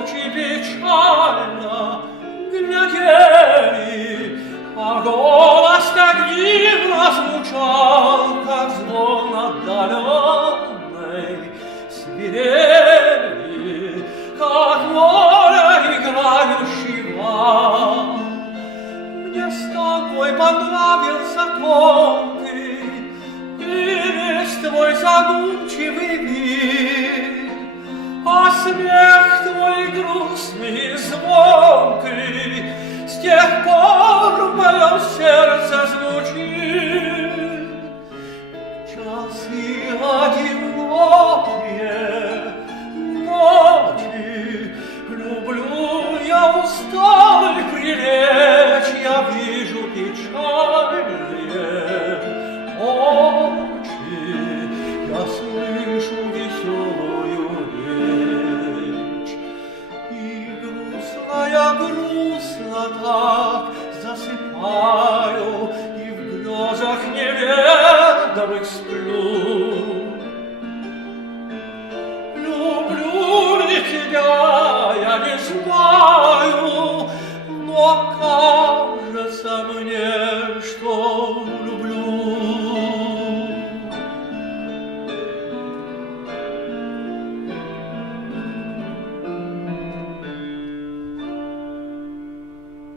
ночи печально глядели, а голос так дивно звучал, как звон отдаленный, свирели, как море играющий вал. Мне стан твой понравился тонкий, и весь твой задумчивый вид, а смех твой грустный и звонкий с тех пор в моем сердце звучит. Часы одинокие, ночи, люблю я усталый прилечь, я вижу печальные очи, я слышу веселую речь. И грустно так засыпаю, и в грезах неведомых сплю. Люблю ли тебя, я не знаю, но как